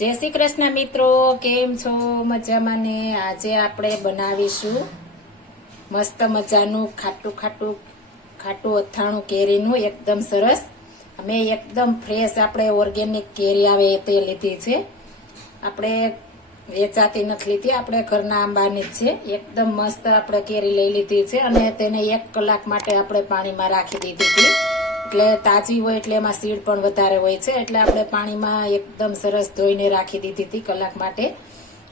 જય શ્રી કૃષ્ણ મિત્રો, કેમ છો? મજામાં ને? આજે આપણે બનાવીશું મસ્ત મજાનું ખાટું ખાટું ખાટું અથાણું કેરીનું, એકદમ સરસ. અમે એકદમ ફ્રેશ આપણે ઓર્ગેનિક કેરી આવે તે લીધી છે. આપણે વેચાતી નથી લીધી, આપણે ઘરના આંબાની જ છે. એકદમ મસ્ત આપણે કેરી લઈ લીધી છે અને તેને એક કલાક માટે આપણે પાણીમાં રાખી દીધી હતી. એટલે તાજી હોય એટલે એમાં સીડ પણ વધારે હોય છે. એટલે આપણે પાણીમાં એકદમ સરસ ધોઈને રાખી દીધી હતી કલાક માટે.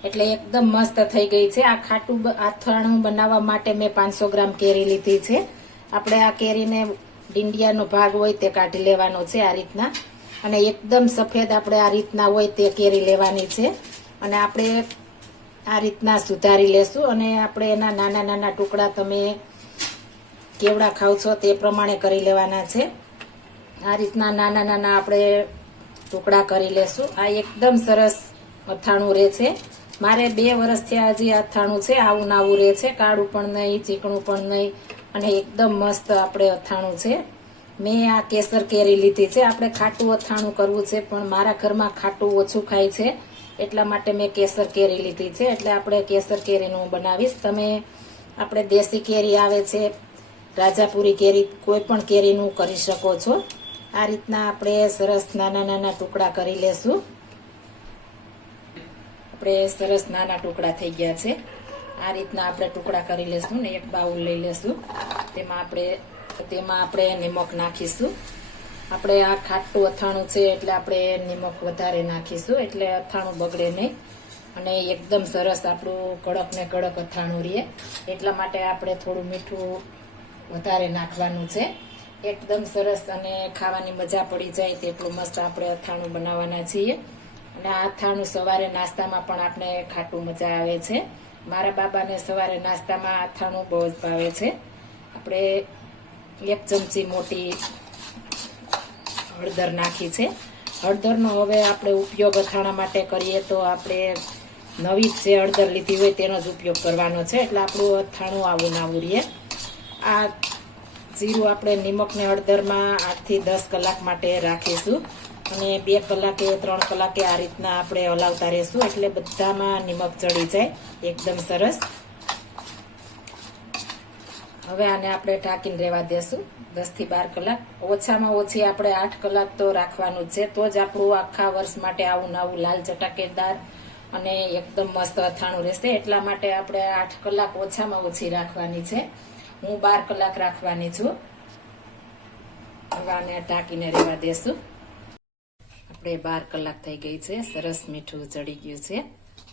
એટલે એકદમ મસ્ત થઈ ગઈ છે. આ ખાટું આથાણું બનાવવા માટે મેં પાંચસો ગ્રામ કેરી લીધી છે. આપણે આ કેરીને ડીંડિયાનો ભાગ હોય તે કાઢી લેવાનો છે આ રીતના. અને એકદમ સફેદ આપણે આ રીતના હોય તે કેરી લેવાની છે. અને આપણે આ રીતના સુધારી લેશું. અને આપણે એના નાના નાના ટુકડા તમે કેવડા ખાવ છો તે પ્રમાણે કરી લેવાના છે. આ રીતના નાના નાના આપણે ટુકડા કરી લેશું. આ એકદમ સરસ અથાણું રહે છે. મારે બે વર્ષથી આ અથાણું છે, આવું ને આવું રહે છે. કાળું પણ નહીં, ચીકણું પણ નહીં અને એકદમ મસ્ત આપણે અથાણું છે. મેં આ કેસર કેરી લીધી છે. આપણે ખાટું અથાણું કરવું છે, પણ મારા ઘરમાં ખાટું ઓછું ખાય છે. એટલા માટે મેં કેસર કેરી લીધી છે. એટલે આપણે કેસર કેરીનું બનાવીશ. તમે આપણે દેશી કેરી આવે છે, રાજાપુરી કેરી, કોઈ પણ કેરીનું કરી શકો છો. આ રીતના આપણે સરસ નાના નાના ટુકડા કરી લેશું. આપણે સરસ નાના ટુકડા થઈ ગયા છે. આ રીતના આપણે ટુકડા કરી લેશું ને એક બાઉલ લઈ લેશું. તેમાં આપણે તેમાં આપણે નિમક નાખીશું. આપણે આ ખાટું અથાણું છે એટલે આપણે નિમક વધારે નાખીશું. એટલે અથાણું બગડે નહીં. અને એકદમ સરસ આપણું કડક ને કડક અથાણું રહે. એટલા માટે આપણે થોડું મીઠું વધારે નાખવાનું છે. એકદમ સરસ અને ખાવાની મજા પડી જાય તેટલું મસ્ત આપણે અથાણું બનાવવાના છીએ. અને આ અથાણું સવારે નાસ્તામાં પણ આપણે ખાટું મજા આવે છે. મારા બાબાને સવારે નાસ્તામાં અથાણું બહુ જ ભાવે છે. આપણે એક ચમચી મોટી હળદર નાખી છે. હળદરનો હવે આપણે ઉપયોગ અથાણા માટે કરીએ તો આપણે નવી જે હળદર લીધી હોય તેનો જ ઉપયોગ કરવાનો છે. એટલે આપણું અથાણું આવું ને રહીએ આ જીરું આપણે નિમક ને હળદરમાં આઠથી દસ કલાક માટે રાખીશું. અને બે કલાકે, ત્રણ કલાકે આ રીતના આપણે હલાવતા રહેશું એટલે બધામાં નિમક ચડી જાય. એકદમ સરસ. હવે આને આપણે ઢાંકીને રહેવા દેશું. દસથી બાર કલાક. ઓછામાં ઓછી આપણે આઠ કલાક તો રાખવાનું છે. તો જ આપણું આખા વર્ષ માટે આવું નવું લાલ ચટાકેદાર અને એકદમ મસ્ત અથાણું રહેશે. એટલા માટે આપણે આઠ કલાક ઓછામાં ઓછી રાખવાની છે. હું બાર કલાક રાખવાની છું. હવે આને ઢાંકીને રહેવા દેશું. આપણે બાર કલાક થઈ ગઈ છે. સરસ મીઠું ચડી ગયું છે.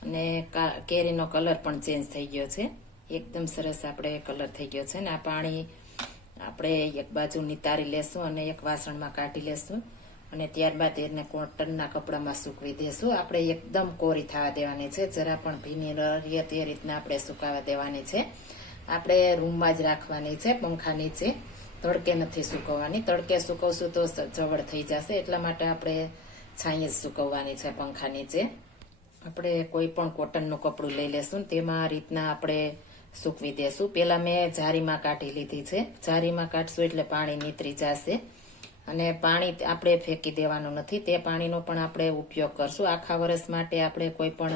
અને કેરીનો કલર પણ ચેન્જ થઈ ગયો છે. એકદમ સરસ આપણે કલર થઈ ગયો છે. ને આ પાણી આપણે એક બાજુ નિતારી લેશું અને એક વાસણમાં કાઢી લેશું. અને ત્યારબાદ એને કોટનના કપડામાં સૂકવી દેશું. આપણે એકદમ કોરી થવા દેવાની છે. જરા પણ ભીની રહીએ તે રીતના આપણે સુકાવા દેવાની છે. આપણે રૂમમાં જ રાખવાની છે પંખા નીચે તડકે નથી સુકવવાની. તડકે સુકવશું તો જવળ થઈ જશે. એટલા માટે આપણે છાંય જ સુકવવાની છે પંખા નીચે આપણે કોઈ પણ કોટનનું કપડું લઈ લેશું તેમાં રીતના આપણે સૂકવી દેશું. પેલા મેં જારીમાં કાઢી લીધી છે. જારીમાં કાઢશું એટલે પાણી નીતરી જશે. અને પાણી આપણે ફેંકી દેવાનું નથી. તે પાણીનો પણ આપણે ઉપયોગ કરશું. આખા વર્ષ માટે આપણે કોઈ પણ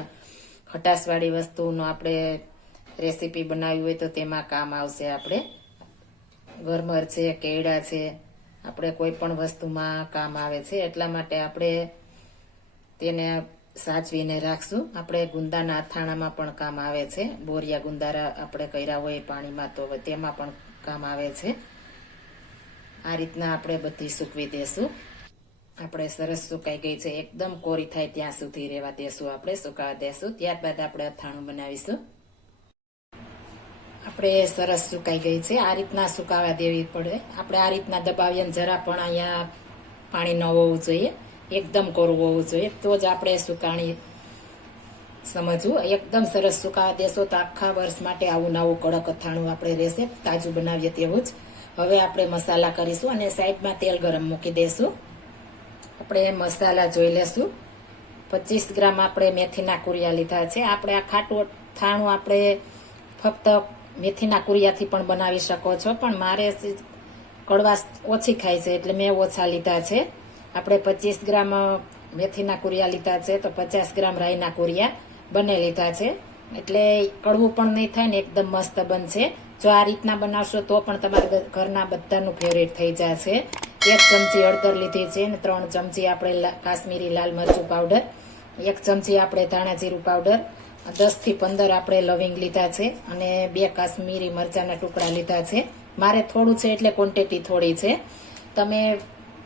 ખટાશવાળી વસ્તુનો આપણે રેસીપી બનાવી હોય તો તેમાં કામ આવશે આપણે. ગરમર છે, કેળા છે, આપણે કોઈ પણ વસ્તુમાં કામ આવે છે, એટલા માટે આપણે તેને સાચવીને રાખશું. આપણે ગુંદાના અથાણામાં પણ કામ આવે છે. બોરિયા ગુંદારા આપણે કર્યા હોય પાણીમાં, તો તેમાં પણ કામ આવે છે. આ રીતના આપણે બધી સૂકવી દેશું. આપણે સરસ સુકાઈ ગઈ છે. એકદમ કોરી થાય ત્યાં સુધી રહેવા દેશું આપણે, સુકાવા દેશું. ત્યારબાદ આપણે અથાણું બનાવીશું. આપણે સરસ સુકાઈ ગઈ છે. આ રીતના સુકાવા દેવી પડે. આપણે આ રીતના દબાવીએ જરા પણ અહીંયા પાણી ન હોવું જોઈએ. એકદમ કોરું હોવું જોઈએ. તો જ આપણે સુકાણી સમજવું. એકદમ સરસ સુકાવા દેશો તો આખા વર્ષ માટે આવું નવું કડક અથાણું આપણે રહેશે. તાજું બનાવીએ તેવું જ. હવે આપણે મસાલા કરીશું અને સાઈડમાં તેલ ગરમ મૂકી દઈશું આપણે મસાલા જોઈ લેશું. પચીસ ગ્રામ આપણે મેથીના કુરિયા લીધા છે. આપણે આ ખાટું અથાણું આપણે ફક્ત મેથીના કુરિયાથી પણ બનાવી શકો છો, પણ મારે કડવાશ ઓછી ખાય છે, એટલે મેં ઓછા લીધા છે. આપણે પચીસ ગ્રામ મેથીના કુરિયા લીધા છે, તો પચાસ ગ્રામ રાઈના કુરિયા બંને લીધા છે. એટલે કડવું પણ નહીં થાય ને એકદમ મસ્ત બનશે. જો આ રીતના બનાવશો તો પણ તમારા ઘરના બધાનું ફેવરેટ થઈ જશે. એક ચમચી હળદર લીધી છે ને ત્રણ ચમચી આપણે કાશ્મીરી લાલ મરચું પાવડર એક ચમચી આપણે ધાણા જીરું પાવડર દસથી પંદર આપણે લવિંગ લીધા છે અને બે કાશ્મીરી મરચાના ટુકડા લીધા છે. મારે થોડું છે એટલે ક્વોન્ટિટી થોડી છે. તમે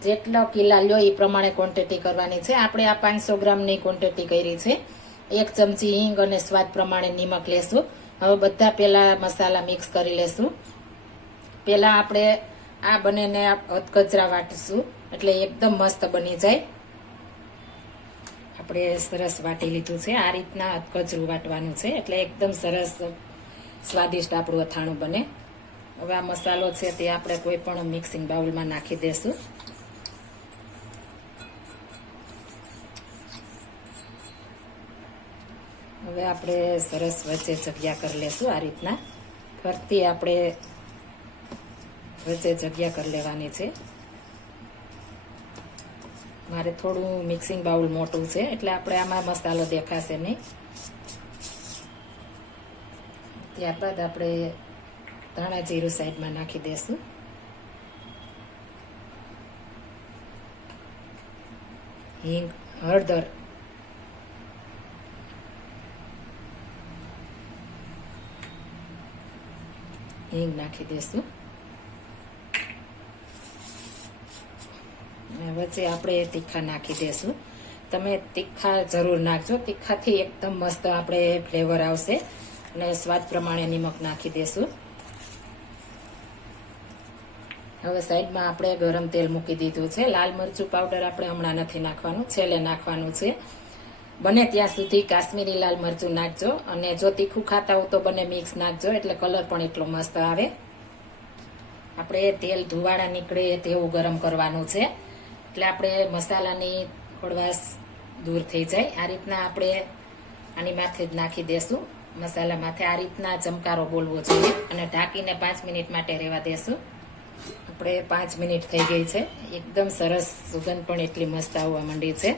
જેટલો કિલા લ્યો એ પ્રમાણે ક્વોન્ટિટી કરવાની છે. આપણે આ પાંચસો ગ્રામની ક્વોન્ટિટી કરી છે. એક ચમચી હિંગ અને સ્વાદ પ્રમાણે નિમક લેશું. હવે બધા પહેલાં મસાલા મિક્સ કરી લેશું. પહેલાં આપણે આ બંનેને અધકચરા વાટીશું. એટલે એકદમ મસ્ત બની જાય. આપણે સરસ વાટી લીધું છે. આ રીતના કચરું વાટવાનું છે. એટલે એકદમ સરસ સ્વાદિષ્ટ આપણું અથાણું બને. હવે આ મસાલો છે તે આપણે કોઈ પણ મિક્સિંગ બાઉલમાં નાખી દેશું. હવે આપણે સરસ વચ્ચે જગ્યા કરી લેશું આ રીતના. ફરતી આપણે વચ્ચે જગ્યા કરી લેવાની છે. મારે થોડું મિક્સિંગ બાઉલ મોટું છે, એટલે આપણે આમાં મસાલો દેખાશે નહીં. ત્યારબાદ આપણે ધાણા જીરું સાઈડમાં નાખી દઈશું હિંગ, હળદર. હિંગ નાખી દેશું. અને વચ્ચે આપણે તીખા નાખી દેશું. તમે તીખા જરૂર નાખજો. તીખાથી એકદમ મસ્ત આપણે ફ્લેવર આવશે અને સ્વાદ પ્રમાણે નિમક નાખી દેશું. હવે સાઈડમાં આપણે ગરમ તેલ મૂકી દીધું છે. લાલ મરચું પાવડર આપણે હમણાં નથી નાખવાનું, છેલ્લે નાખવાનું છે. બને ત્યાં સુધી કાશ્મીરી લાલ મરચું નાખજો અને જો તીખું ખાતા હો તો બને મિક્સ નાખજો, એટલે કલર પણ એટલો મસ્ત આવે. આપણે તેલ ધુવાળા નીકળે તેવું ગરમ કરવાનું છે. એટલે આપણે મસાલાની કડવાશ દૂર થઈ જાય. આ રીતના આપણે આની માથે જ નાખી દેશું. મસાલા માથે આ રીતના ચમકારો બોલવો જોઈએ અને ઢાંકીને પાંચ મિનિટ માટે રહેવા દેશું. આપણે પાંચ મિનિટ થઈ ગઈ છે. એકદમ સરસ સુગંધ પણ એટલી મસ્ત આવવા માંડી છે.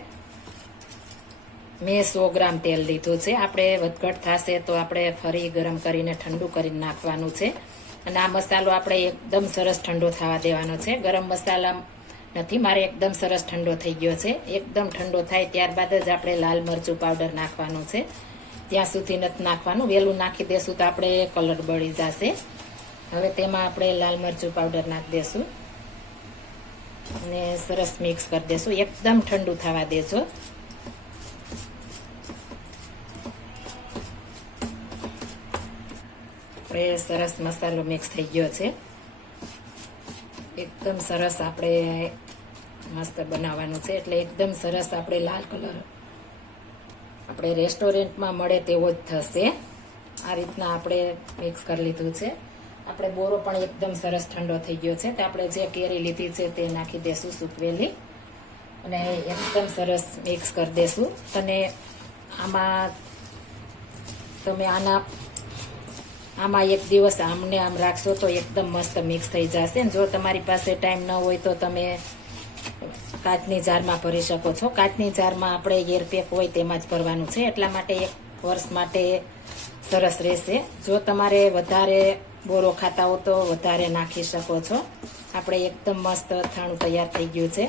મેં સો ગ્રામ તેલ લીધું છે. આપણે વધઘટ થશે તો આપણે ફરી ગરમ કરીને ઠંડુ કરીને નાખવાનું છે. અને આ મસાલો આપણે એકદમ સરસ ઠંડો થવા દેવાનો છે. ગરમ મસાલા નથી, મારે એકદમ સરસ ઠંડો થઈ ગયો છે. એકદમ ઠંડો થાય ત્યારબાદ જ આપણે લાલ મરચું પાવડર નાખવાનું છે. ત્યાં સુધી નથી નાખવાનું. વહેલું નાખી દેશું તો આપણે કલર બળી જશે. હવે તેમાં આપણે લાલ મરચું પાવડર નાખી દેશું. અને સરસ મિક્સ કરી દેશું. એકદમ ઠંડુ થવા દેજો. આપણે સરસ મસાલો મિક્સ થઈ ગયો છે. એકદમ સરસ આપણે મસ્ત બનાવવાનું છે. એટલે એકદમ સરસ આપણે લાલ કલર આપણે રેસ્ટોરન્ટમાં મળે તેવો જ થશે. આ રીતના આપણે મિક્સ કરી લીધું છે. આપણે બોરો પણ એકદમ સરસ ઠંડો થઈ ગયો છે. તો આપણે જે કેરી લીધી છે તે નાખી દેશું સૂકવેલી. અને એકદમ સરસ મિક્સ કરી દેશું. અને આમાં તમે આના, આમાં એક દિવસ આમને આમ રાખશો તો એકદમ મસ્ત મિક્સ થઈ જશે. જો તમારી પાસે ટાઈમ ન હોય તો તમે કાચની જારમાં ભરી શકો છો. કાચની જારમાં આપણે એરપેક હોય તેમાં જ ભરવાનું છે. એટલા માટે એક વર્ષ માટે સરસ રહેશે. જો તમારે વધારે બોરો ખાતા હો તો વધારે નાખી શકો છો. આપણે એકદમ મસ્ત અથાણું તૈયાર થઈ ગયું છે.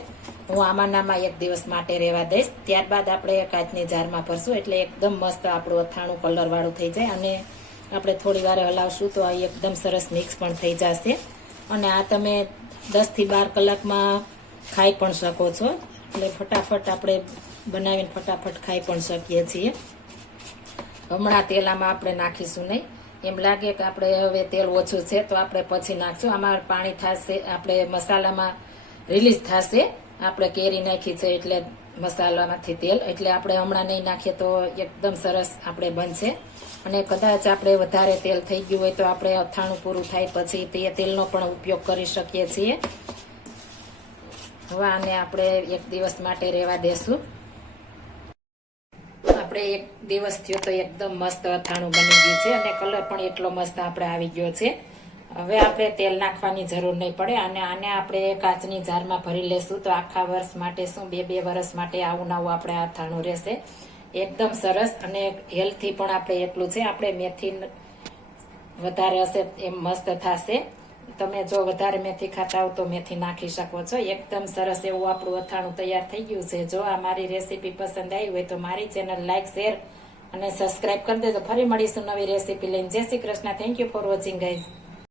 હું આમાંનામાં એક દિવસ માટે રહેવા દઈશ. ત્યારબાદ આપણે કાચની જારમાં ભરશું. એટલે એકદમ મસ્ત આપણું અથાણું કલરવાળું થઈ જાય અને આપણે થોડી વાર હલાવશું તો આ એકદમ સરસ મિક્સ પણ થઈ જશે. અને આ તમે દસથી બાર કલાકમાં ખાઈ પણ શકો છો. એટલે ફટાફટ આપણે બનાવીને ફટાફટ ખાઈ પણ શકીએ છીએ. હમણાં તેલ આમાં આપણે નાખીશું નહીં. એમ લાગે કે આપણે હવે તેલ ઓછું છે, તો આપણે પછી નાખશું. આમાં પાણી થશે, આપણે મસાલામાં રિલીઝ થશે. આપણે કેરી નાખી છે એટલે મસાલામાંથી તેલ. એટલે આપણે હમણાં નહીં નાખીએ તો એકદમ સરસ આપણે બનશે. અને કદાચ આપણે વધારે તેલ થઈ ગયું હોય તો આપણે અથાણું પૂરું થાય પછી તે તેલનો પણ ઉપયોગ કરી શકીએ છીએ. હવે આને આપણે એક દિવસ માટે રહેવા દેશું. આપણે એક દિવસ થયો તો એકદમ મસ્ત અથાણું બની ગયું છે અને કલર પણ એટલો મસ્ત આપણે આવી ગયો છે. હવે આપણે તેલ નાખવાની જરૂર નહીં પડે અને આને આપણે કાચની જારમાં ભરી લેશું તો આખા વર્ષ માટે શું બે બે વર્ષ માટે આવું નવું આપણે અથાણું રહેશે. એકદમ સરસ અને હેલ્થી પણ આપણે એટલું છે. આપણે મેથી વધારે હશે એમ મસ્ત થશે. તમે જો વધારે મેથી ખાતા હો તો મેથી નાખી શકો છો. એકદમ સરસ એવું આપણું અથાણું તૈયાર થઈ ગયું છે. જો આ મારી રેસીપી પસંદ આવી હોય તો મારી ચેનલ લાઈક, શેર અને સબસ્ક્રાઇબ કરી દેજો. ફરી મળીશું નવી રેસીપી લઈને. જય Shri Krishna. Thank you for watching guys